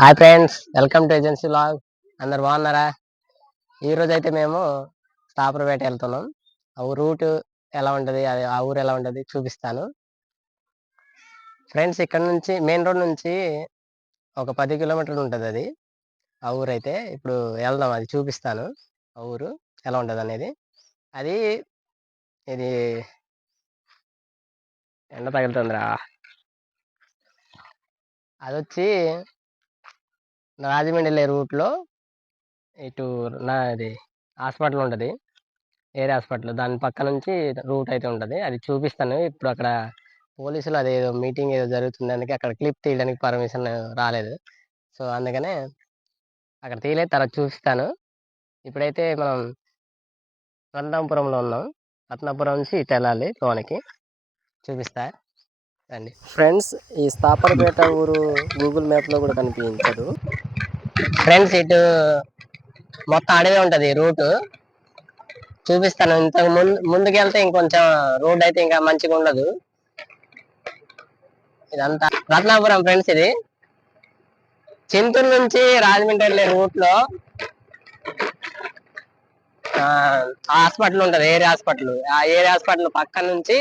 Hi friends, welcome to agency log. అందరు బాగున్నారా? ఈరోజు అయితే మేము స్థాపరపేట వెళ్తున్నాం. ఆ రూట్ ఎలా ఉంటుంది, అది ఆ ఊరు ఎలా ఉంటుంది చూపిస్తాను ఫ్రెండ్స్. ఇక్కడ నుంచి మెయిన్ రోడ్ నుంచి ఒక 10 కిలోమీటర్లు ఉంటుంది అది. ఆ ఊరు అయితే ఇప్పుడు వెళ్దాం, అది చూపిస్తాను. ఆ ఊరు ఎలా ఉంటుంది అనేది. అది ఇది ఎండ తగులుతుందిరా. అది వచ్చి రాజమండ్రి వెళ్ళే రూట్లో ఇటు అది హాస్పిటల్ ఉంటుంది, ఏరియా హాస్పిటల్. దాని పక్క నుంచి రూట్ అయితే ఉంటుంది, అది చూపిస్తాను. ఇప్పుడు అక్కడ పోలీసులు అదేదో మీటింగ్ ఏదో జరుగుతుంది, అందుకే అక్కడ క్లిప్ తీయడానికి పర్మిషన్ రాలేదు. సో అందుకనే అక్కడ తీయలేదు, తర్వాత చూపిస్తాను. ఇప్పుడైతే మనం రత్నాపురంలో ఉన్నాం. రత్నాపురం నుంచి ఇటు వెళ్ళాలి లోనికి, చూపిస్తా రండి ఫ్రెండ్స్. ఈ స్థాపరపేట ఊరు గూగుల్ మ్యాప్లో కూడా కనిపించదు ఫ్రెండ్స్. ఇటు మొత్తం అడవి ఉంటుంది రూటు, చూపిస్తాను. ఇంతకు ముందుకెళ్తే ఇంకొంచెం రోడ్ అయితే ఇంకా మంచిగా ఉండదు. ఇదంతా రత్నాపురం ఫ్రెండ్స్. ఇది చింతూరు నుంచి రాజమండ్రి వెళ్ళే రూట్ లో హాస్పిటల్ ఉంటది, ఏరియా హాస్పిటల్. ఆ ఏరియా హాస్పిటల్ పక్క నుంచి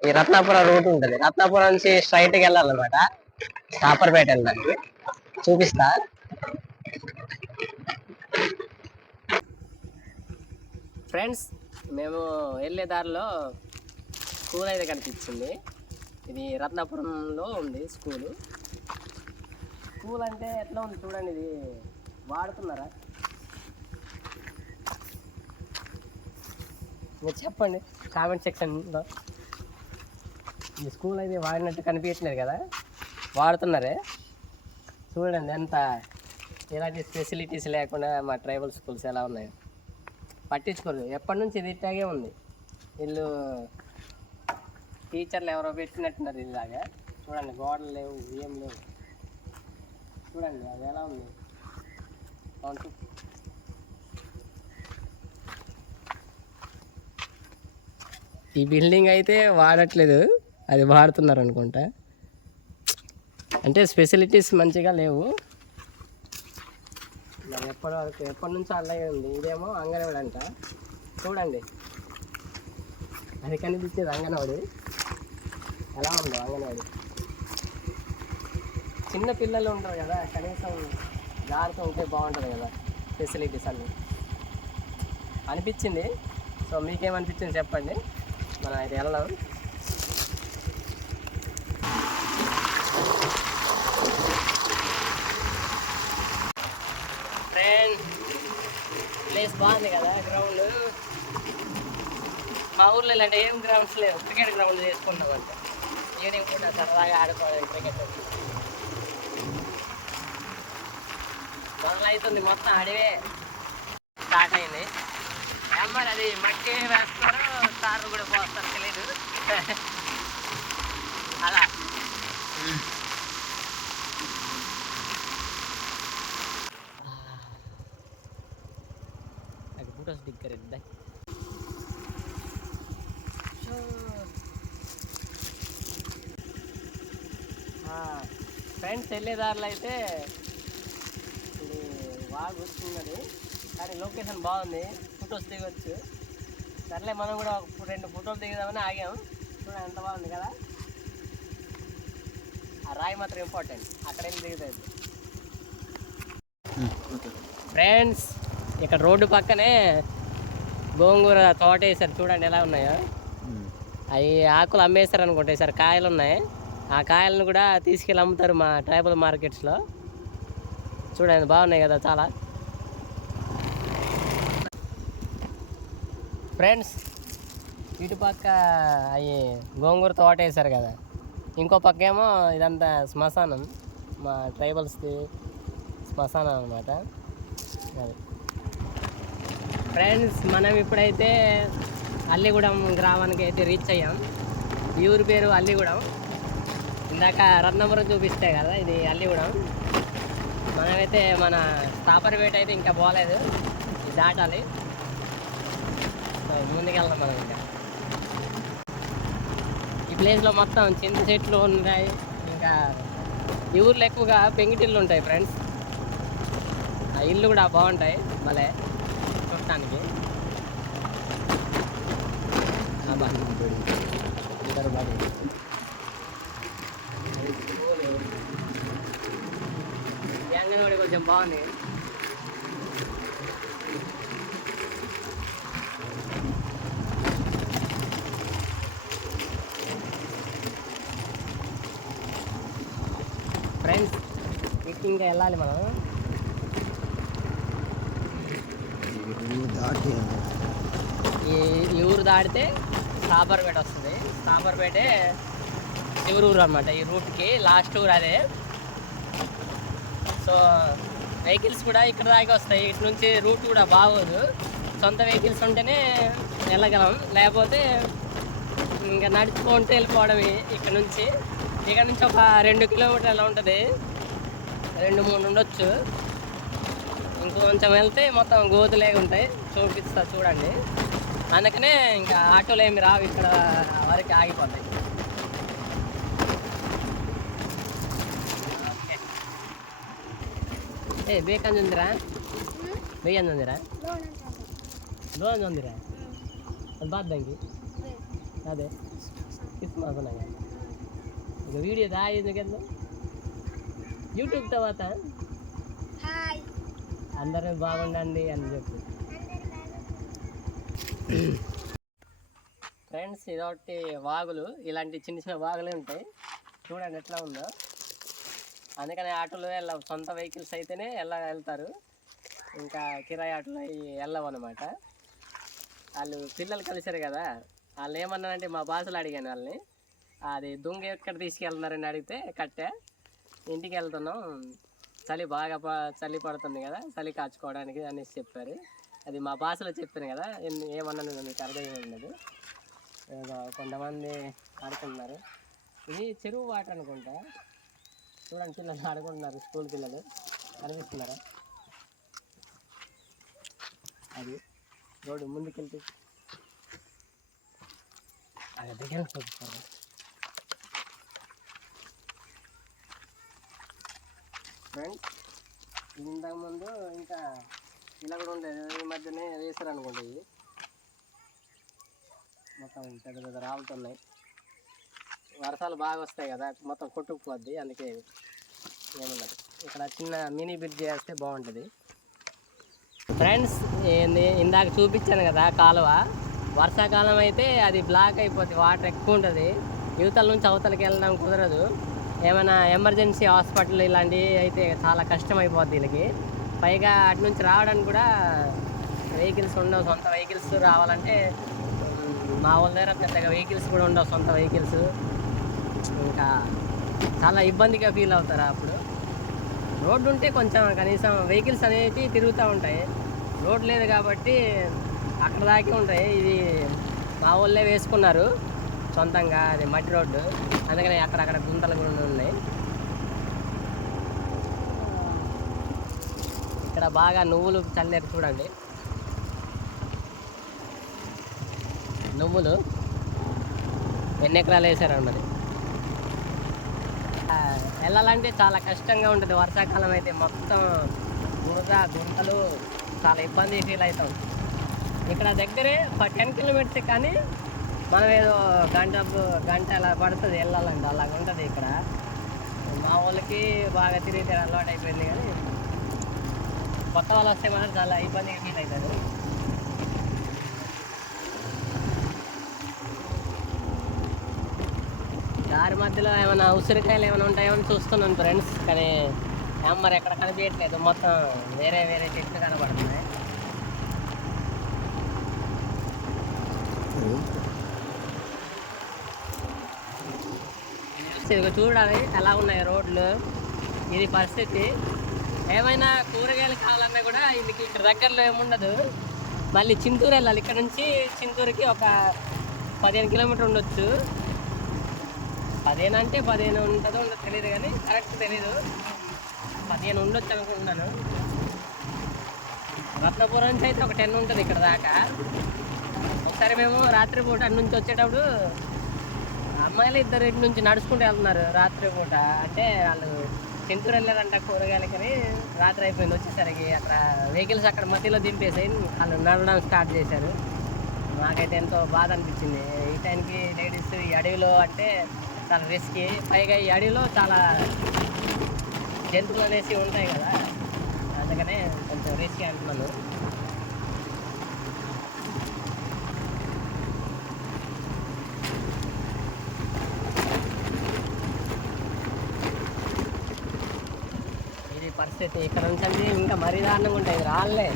ఈ రత్నాపురం రూట్ ఉంటది. రత్నాపురం నుంచి స్ట్రైట్ గా వెళ్ళాలన్నమాట కాపర్పేట వెళ్ళడానికి. చూపిస్తా ఫ్రెండ్స్. మేము వెళ్ళే దారిలో స్కూల్ అయితే కనిపించింది. ఇది రత్నాపురంలో ఉంది స్కూలు. స్కూల్ అంటే ఎట్లా ఉంది చూడండి. ఇది వాడుతున్నారా? మీరు చెప్పండి కామెంట్ సెక్షన్లో. ఈ స్కూల్ అయితే వాడినట్టు కనిపించలేదు కదా, వాడుతున్నారే. చూడండి ఎంత ఎలాంటి ఫెసిలిటీస్ లేకుండా మా ట్రైబల్ స్కూల్స్ ఎలా ఉన్నాయో. పట్టించుకోరు, ఎప్పటి నుంచి ఇది ఇట్టాగే ఉంది. వీళ్ళు టీచర్లు ఎవరో పెట్టినట్టున్నారు ఇలాగా. చూడండి, గోడలు లేవు, ఏం లేవు. చూడండి అది ఎలా ఉంది. ఈ బిల్డింగ్ అయితే వాడట్లేదు, అది వాడుతున్నారు అనుకుంటా. అంటే ఫెసిలిటీస్ మంచిగా లేవు. మరి ఎప్పటి నుంచో అలాగే ఉంది. ఇదేమో అంగన్వాడి అంట. చూడండి, అది కనిపించేది అంగన్వాడి. ఎలా ఉందో అంగన్వాడి. చిన్న పిల్లలు ఉంటారు కదా, కనీసం జాగ్రత్త ఉంటే బాగుంటుంది కదా ఫెసిలిటీస్ అన్నీ అనిపించింది. సో మీకేమనిపించింది చెప్పండి, మనం అయితే వెళ్దాం. ఫ్రెండ్స్, ప్లేస్ బాగుంది కదా, గ్రౌండ్. మా ఊర్లో ఇలాంటి ఏం గ్రౌండ్స్ లేవు. క్రికెట్ గ్రౌండ్ చేసుకుంటాం అంటే ఈవినింగ్ పూట సరదాగా ఆడుకోవాలి క్రికెట్. మొదలవుతుంది, మొత్తం అడివే స్టార్ట్ అయింది. మరి అది మట్టి వేస్తారు, తారు కూడా పోస్తారు, తెలీదు. అలా ఫోటోస్ దిగ్గర ఫ్రెండ్స్. వెళ్ళేదారులు అయితే ఇది బాగా వస్తున్నది, కానీ లొకేషన్ బాగుంది, ఫొటోస్ దిగొచ్చు. సర్లే, మనం కూడా ఒక 2 ఫోటోలు దిగుదామని ఆగాం. చూడండి ఎంత బాగుంది కదా. ఆ రాయి మాత్రం ఇంపార్టెంట్, అక్కడ వెళ్ళి దిగుతుంది ఫ్రెండ్స్. ఇక్కడ రోడ్డు పక్కనే గోంగూర తోట వేసారు, చూడండి ఎలా ఉన్నాయో. అవి ఆకులు అమ్మేస్తారు అనుకుంటా, ఈసారి కాయలు ఉన్నాయి. ఆ కాయలను కూడా తీసుకెళ్ళి అమ్ముతారు మా ట్రైబల్ మార్కెట్స్లో. చూడండి బాగున్నాయి కదా చాలా. ఫ్రెండ్స్, ఇటుపక్క అవి గోంగూర తోట వేసారు కదా, ఇంకో పక్క ఏమో ఇదంతా శ్మశానం, మా ట్రైబల్స్ది శ్మశానం అనమాట అది. ఫ్రెండ్స్, మనం ఇప్పుడైతే అల్లిగూడెం గ్రామానికి అయితే రీచ్ అయ్యాం. ఈ ఊరి పేరు అల్లిగూడెం. ఇందాక రత్నాపురం చూపిస్తే కదా, ఇది అల్లిగూడెం. మనమైతే మన స్థాపరపేట అయితే ఇంకా పోలేదు, ఇది దాటాలి. ముందుకెళ్దాం మనం. ఇంకా ఈ ప్లేస్లో మొత్తం చింత చెట్లు ఉన్నాయి, ఇంకా ఈ ఊర్లో ఎక్కువగా పెంకిటిల్లు ఉంటాయి ఫ్రెండ్స్. ఆ ఇల్లు కూడా బాగుంటాయి మళ్ళీ చూడటానికి. అంగన్వాడి కొంచెం బాగుంది. ఫ్రెండ్స్ ఇటు ఇంకా వెళ్ళాలి మనం. ఈ ఊరు దాటితే సాబర్పేట వస్తుంది. సాబర్పేటే చివరి ఊరు అనమాట ఈ రూట్కి. లాస్ట్ ఊరు అదే. సో వెహికల్స్ కూడా ఇక్కడ దాకా వస్తాయి. ఇటు నుంచి రూట్ కూడా బాగోదు. సొంత వెహికల్స్ ఉంటేనే వెళ్ళగలం, లేకపోతే ఇంకా నడుచుకుంటూ వెళ్ళిపోవడమే. ఇక్కడ నుంచి ఒక 2 కిలోమీటర్లు ఉంటుంది, 2-3 ఉండొచ్చు. ఇంకొంచెం వెళ్తే మొత్తం గోతులే ఉంటాయి, చూపిస్తా చూడండి. అందుకనే ఇంకా ఆటోలు ఏమి రావు, ఇక్కడ వరకు ఆగిపోతాయి. ఏ ಬೇಕಂದ್ ಅಂದಿರಾ ಬೇಕಂದ್ ಅಂದಿರಾ ಲೋನ್ ಅಂದಿರಾ ಅದು ಬಾದ್ದಂಗೆ అదే కిస్ మాకున్నాగా ఇక వీడియో దాయింది కదా యూట్యూబ్ తర్వాత అందరూ బాగుండండి అని చెప్పు. ఫ్రెండ్స్ ఇదొకటి వాగులు, ఇలాంటి చిన్న చిన్న వాగులే ఉంటాయి. చూడండి ఎట్లా ఉందో. అందుకని ఆటోలు వెళ్ళవు, సొంత వెహికల్స్ అయితేనే వెళ్తారు. ఇంకా కిరాయి ఆటోలు అవి వెళ్ళవు అనమాట. వాళ్ళు పిల్లలు కలిసారు కదా, వాళ్ళు ఏమన్నారంటే మా భాషలు అడిగాను వాళ్ళని, అది దుంగ ఎక్కడ తీసుకెళ్తున్నారని అడిగితే కట్టె ఇంటికి వెళ్తున్నాం, చలి బాగా చలి పడుతుంది కదా, చలి కాచుకోవడానికి అనేసి చెప్పారు. అది మా భాషలో చెప్పాను కదా, ఏమన్నా మీకు అర్థం ఉండదు. కొంతమంది ఆడుకుంటున్నారు. ఇది చెరువు వాటర్ అనుకుంటా. చూడండి పిల్లలు ఆడుకుంటున్నారు, స్కూల్ పిల్లలు కనిపిస్తున్నారా. అది రోడ్డు ముందుకెళ్తే అది దగ్గర చూపిస్తారు. ఫ్రెండ్స్ ఇంతకుముందు ఇంకా ఇలా కూడా ఉండేది, ఈ మధ్యనే వేసారు అనుకోండి. ఇవి మొత్తం పెద్ద పెద్ద రాలుతున్నాయి. వర్షాలు బాగా వస్తాయి కదా, మొత్తం కొట్టుకుపోద్ది, అందుకే ఏముండదు. ఇక్కడ చిన్న మినీ బ్రిడ్జ్ చేస్తే బాగుంటుంది. ఫ్రెండ్స్ ఇందాక చూపించాను కదా కాలువ, వర్షాకాలం అయితే అది బ్లాక్ అయిపోతుంది, వాటర్ ఎక్కువ ఉంటుంది. యువతల నుంచి అవతలకి వెళ్ళడం కుదరదు. ఏమైనా ఎమర్జెన్సీ హాస్పిటల్ ఇలాంటివి అయితే చాలా కష్టం అయిపోద్ది వీళ్ళకి. పైగా అటు నుంచి రావడానికి కూడా వెహికల్స్ ఉండవు. సొంత వెహికల్స్ రావాలంటే మా వాళ్ళ దగ్గర పెద్దగా వెహికల్స్ కూడా ఉండవు, సొంత వెహికల్స్. ఇంకా చాలా ఇబ్బందిగా ఫీల్ అవుతారు. అప్పుడు రోడ్డు ఉంటే కొంచెం కనీసం వెహికల్స్ అనేవి తిరుగుతూ ఉంటాయి. రోడ్ లేదు కాబట్టి అక్కడ దాకే ఉంటాయి. ఇది మా వాళ్ళే వేసుకున్నారు సొంతంగా, అది మట్టి రోడ్డు, అందుకని అక్కడక్కడ గుంతలు కూడా ఉన్నాయి. ఇక్కడ బాగా నువ్వులు చల్లారు చూడండి. నువ్వులు ఎన్ని ఎకరాలు వేసారు అన్నది. వెళ్ళాలంటే చాలా కష్టంగా ఉంటుంది. వర్షాకాలం అయితే మొత్తం బురద గుంతలు, చాలా ఇబ్బంది ఫీల్ అవుతాం. ఇక్కడ దగ్గరే 10 కిలోమీటర్స్, కానీ మనం ఏదో గంట అలా పడుతుంది వెళ్ళాలంటే, అలాగ ఉంటుంది ఇక్కడ. మా వాళ్ళకి బాగా తిరిగితే అలవాటు అయిపోయింది, కానీ కొత్త వాళ్ళు వస్తే మాత్రం చాలా ఇబ్బందిగా ఫీల్ అవుతుంది. దారి మధ్యలో ఏమైనా ఉసిరికాయలు ఏమైనా ఉంటాయేమని చూస్తున్నాను ఫ్రెండ్స్, కానీ మరి ఎక్కడ కనిపించట్లేదు. మొత్తం వేరే వేరే చెట్లు కనబడుతున్నాయి. ఇదిగో చూడాలి ఎలా ఉన్నాయి రోడ్లు, ఇది పరిస్థితి. ఏమైనా కూరగాయలు కావాలన్నా కూడా ఇందుకు ఇక్కడ దగ్గరలో ఏముండదు. మళ్ళీ చింతూరు వెళ్ళాలి. ఇక్కడ నుంచి చింతూరుకి ఒక 15 కిలోమీటర్ ఉండొచ్చు. 15 అంటే 15 ఉంటుందో ఉండదో తెలియదు, కానీ కరెక్ట్ తెలీదు. 15 ఉండొచ్చు అనుకుంటున్నాను. రత్నపురం నుంచి అయితే ఒక 10 ఉంటుంది ఇక్కడ దాకా. ఒకసారి మేము రాత్రిపూట అటు నుంచి వచ్చేటప్పుడు అమ్మాయిలు ఇద్దరు ఇంటి నుంచి నడుచుకుంటూ వెళ్తున్నారు రాత్రి పూట. అంటే వాళ్ళు చెంతూరు వెళ్ళారంట కూరగాయలకని. రాత్రి అయిపోయింది వచ్చేసరికి. అక్కడ వెహికల్స్ అక్కడ మధ్యలో దింపేసి వాళ్ళు నడవడం స్టార్ట్ చేశారు. నాకైతే ఎంతో బాధ అనిపించింది. ఈ టైంకి లేడీస్ ఈ అడవిలో అంటే చాలా రిస్కీ. పైగా ఈ అడవిలో చాలా జంతువులు అనేసి ఉంటాయి కదా, అందుకనే కొంచెం రిస్కీ అంటున్నాను. ఇది పరిస్థితి. ఇక్కడ నుంచి ఇంకా మరీ దారుణంగా ఉంటాయి. రాళ్ళే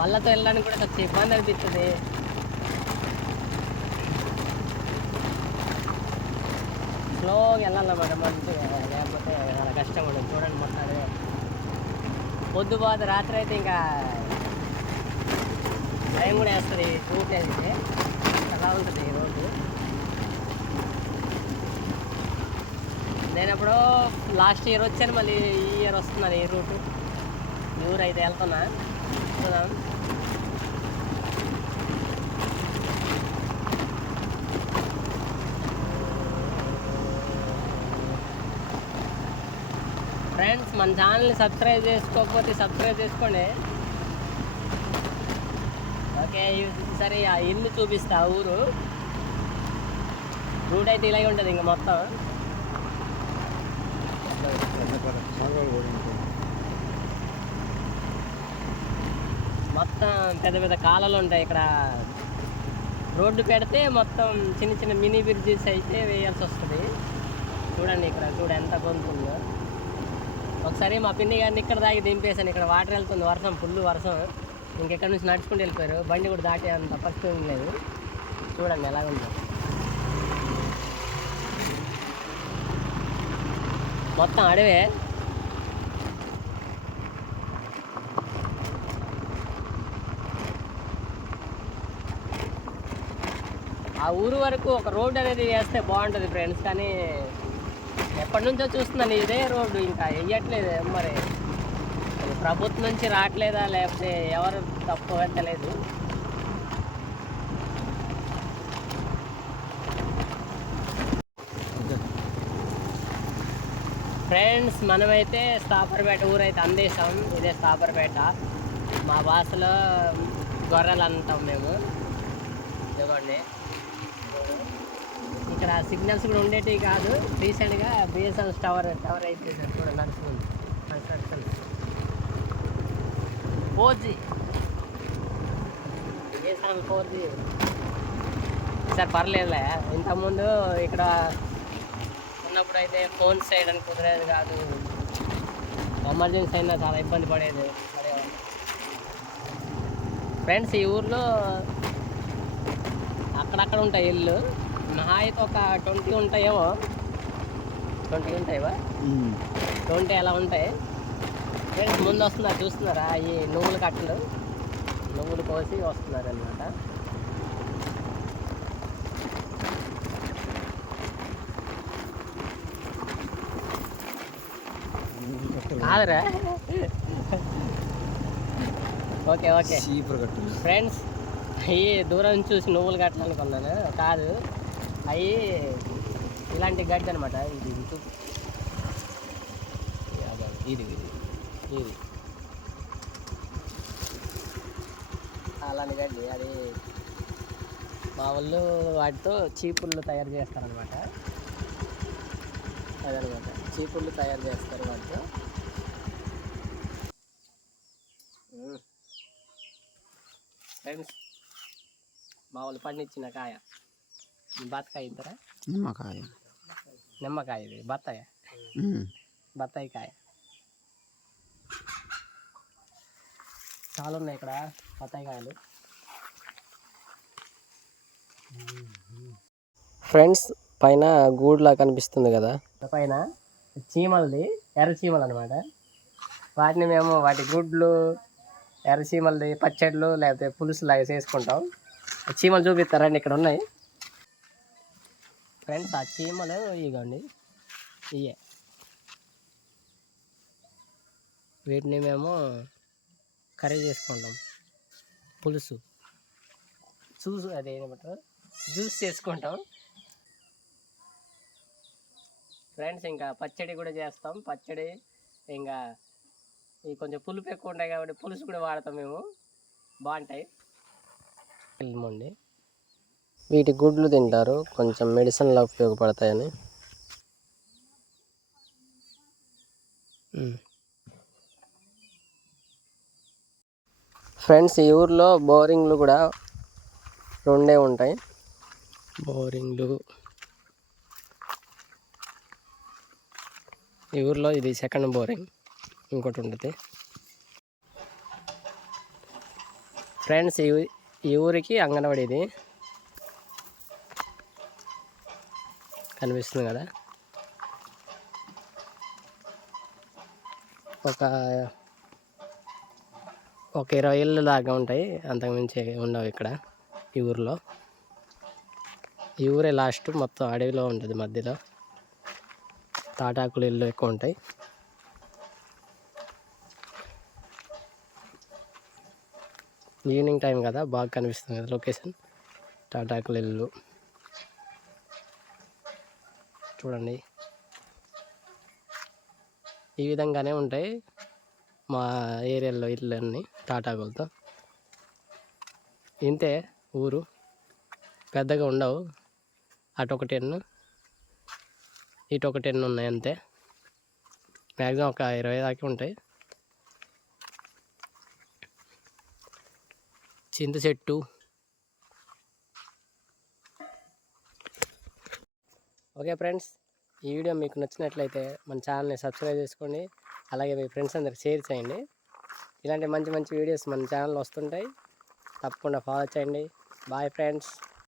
బళ్ళతో వెళ్ళడానికి కూడా కొంచెం ఇబ్బంది అనిపిస్తుంది. స్లోగా వెళ్ళాలన్నమాట మంచిగా, లేకపోతే చాలా కష్టం ఉండదు. చూడండి మొత్తం అదే పొద్దుపోతే రాత్రి అయితే ఇంకా భయం కూడా వేస్తుంది. చూసేది అలా ఉంటుంది ఈ రోడ్డు. నేను ఎప్పుడో లాస్ట్ ఇయర్ వచ్చాను, మళ్ళీ ఈ ఇయర్ వస్తున్నాను ఈ రూటు. ఈ ఊరు అయితే వెళ్తున్నా, చూద్దాం. ఫ్రెండ్స్, మన ఛానల్ని సబ్స్క్రైబ్ చేసుకోకపోతే సబ్స్క్రైబ్ చేసుకోండి. ఓకే, సరే ఆ ఇల్లు చూపిస్తా. ఊరు రూట్ అయితే ఇలాగే ఉంటుంది ఇంకా మొత్తం. మొత్తం పెద్ద పెద్ద కాలాలు ఉంటాయి ఇక్కడ. రోడ్డు పెడితే మొత్తం చిన్న చిన్న మినీ బ్రిడ్జెస్ అయితే వేయాల్సి వస్తుంది. చూడండి ఇక్కడ, ఎంత గొంతుందో. ఒకసారి మా పిన్ని గారిని ఇక్కడ దాగి దింపేసాను. ఇక్కడ వాటర్ వెళ్తుంది, వర్షం, ఫుల్ వర్షం. ఇంకెక్కడి నుంచి నడుచుకుంటూ వెళ్ళిపోయారు. బండి కూడా దాటే అంత పరిస్థితి లేదు. చూడండి ఎలా ఉందో మొత్తం అడవే. ఆ ఊరు వరకు ఒక రోడ్డు అనేది వేస్తే బాగుంటుంది ఫ్రెండ్స్, కానీ ఎప్పటి నుంచో చూస్తున్నాను ఇదే రోడ్డు, ఇంకా వెయ్యట్లేదు. మరి ప్రభుత్వం నుంచి రావట్లేదా, లేకపోతే ఎవరు తప్పు పెట్టలేదు. ఫ్రెండ్స్, మనమైతే స్థాపర్పేట ఊరైతే అందేశాం. ఇదే స్థాపర్పేట. మా భాషలో గొర్రెలు అంటాం మేము. ఇదిగోండి, ఇక్కడ సిగ్నల్స్ కూడా ఉండేటివి కాదు. రీసెంట్గా బిఎస్ఎన్ఎల్ టవర్ అయితే కూడా నడుస్తుంది construction. 4G BSNL 4G sir పర్లేదులే. ఇంతకుముందు ఇక్కడ ఉన్నప్పుడు అయితే ఫోన్ చేయడానికి కుదిరేది కాదు. ఎమర్జెన్సీ అయినా చాలా ఇబ్బంది పడేది. ఫ్రెండ్స్, ఈ ఊర్లో అక్కడక్కడ ఉంటాయి ఇల్లు. మహా అయితే ఒక 20 ఉంటాయేమో. 20 ఉంటాయివా? 20 అలా ఉంటాయి. ఫ్రెండ్స్, ముందు వస్తున్నారు చూస్తున్నారా? ఈ నువ్వులు కట్టలు, నువ్వులు కోసి వస్తున్నారు అన్నమాట. కాదురా, ఓకే ఓకే ఫ్రెండ్స్, అవి దూరం చూసి నువ్వులు కట్టలు అనుకున్నాను. కాదు, అవి ఇలాంటి గడ్డి అనమాట. ఇది అలాంటి గడ్డి. అది మా వాళ్ళు వాటితో చీపుళ్ళు తయారు చేస్తారనమాట. అదనమాట, చీపుళ్ళు తయారు చేస్తారు వాటితో. ఫ్రెండ్స్, మా వాళ్ళు పండించిన కాయ, బత్తాయి ఇద్దరా? నిమ్మకాయ ఇది బత్తాయి కాయ చాలా ఉన్నాయి ఇక్కడ బత్తాయి కాయలు. ఫ్రెండ్స్, పైన గూడులా కనిపిస్తుంది కదా, పైన చీమలది, ఎర్ర చీమలు అనమాట. వాటిని మేము వాటి గుడ్లు, ఎర్ర చీమలది పచ్చళ్ళు లేకపోతే పులుసు లాగా చేసుకుంటాం. చీమలు చూపిస్తారండి, ఇక్కడ ఉన్నాయి ఫ్రెండ్స్. ఆ చీమలు ఇగోండి, ఇవే. వీటిని మేము కర్రీ చేసుకుంటాం, పులుసు అదేమంటారు, జ్యూస్ చేసుకుంటాం. ఫ్రెండ్స్ ఇంకా పచ్చడి కూడా చేస్తాం. పచ్చడి ఇంకా ఇవి కొంచెం పులుపు ఎక్కువ ఉంటాయి కాబట్టి పులుసు కూడా వాడతాం మేము, బాగుంటాయి. ఇల్మండి వీటి గుడ్లు తింటారు, కొంచెం మెడిసిన్లో ఉపయోగపడతాయని. ఫ్రెండ్స్ ఈ ఊర్లో బోరింగ్లు కూడా 2 ఉంటాయి. బోరింగ్లు ఈ ఊర్లో ఇది సెకండ్ బోరింగ్, ఇంకోటి ఉంటుంది. ఫ్రెండ్స్ ఈ ఊరికి అంగన్వాడీ ఇది కనిపిస్తుంది కదా. ఒక 20 ఇళ్ళు దాకా ఉంటాయి, అంతకుమించి ఉండవు ఇక్కడ ఈ ఊరిలో. ఈ ఊరే లాస్ట్, మొత్తం అడవిలో ఉంటుంది మధ్యలో. తాటాకులు ఇల్లు ఎక్కువ ఉంటాయి. ఈవినింగ్ టైం కదా బాగా కనిపిస్తుంది కదా లొకేషన్. తాటాకులు ఇల్లు చూడండి, ఈ విధంగానే ఉంటాయి మా ఏరియాలో ఇళ్ళన్నీ తాటాకులతో. ఇంతే ఊరు, పెద్దగా ఉండవు. అటు ఒక 10 ఇటు ఒక 10 ఉన్నాయి అంతే. మ్యాక్సిమం ఒక 20 దాకా ఉంటాయి. చింత చెట్టు. ఓకే ఫ్రెండ్స్, ఈ వీడియో మీకు నచ్చినట్లయితే మన ఛానల్ని సబ్స్క్రైబ్ చేసుకోండి. అలాగే మీ ఫ్రెండ్స్ అందరికి షేర్ చేయండి. ఇలాంటి మంచి మంచి వీడియోస్ మన ఛానల్లో వస్తుంటాయి, తప్పకుండా ఫాలో చేయండి. Bye friends.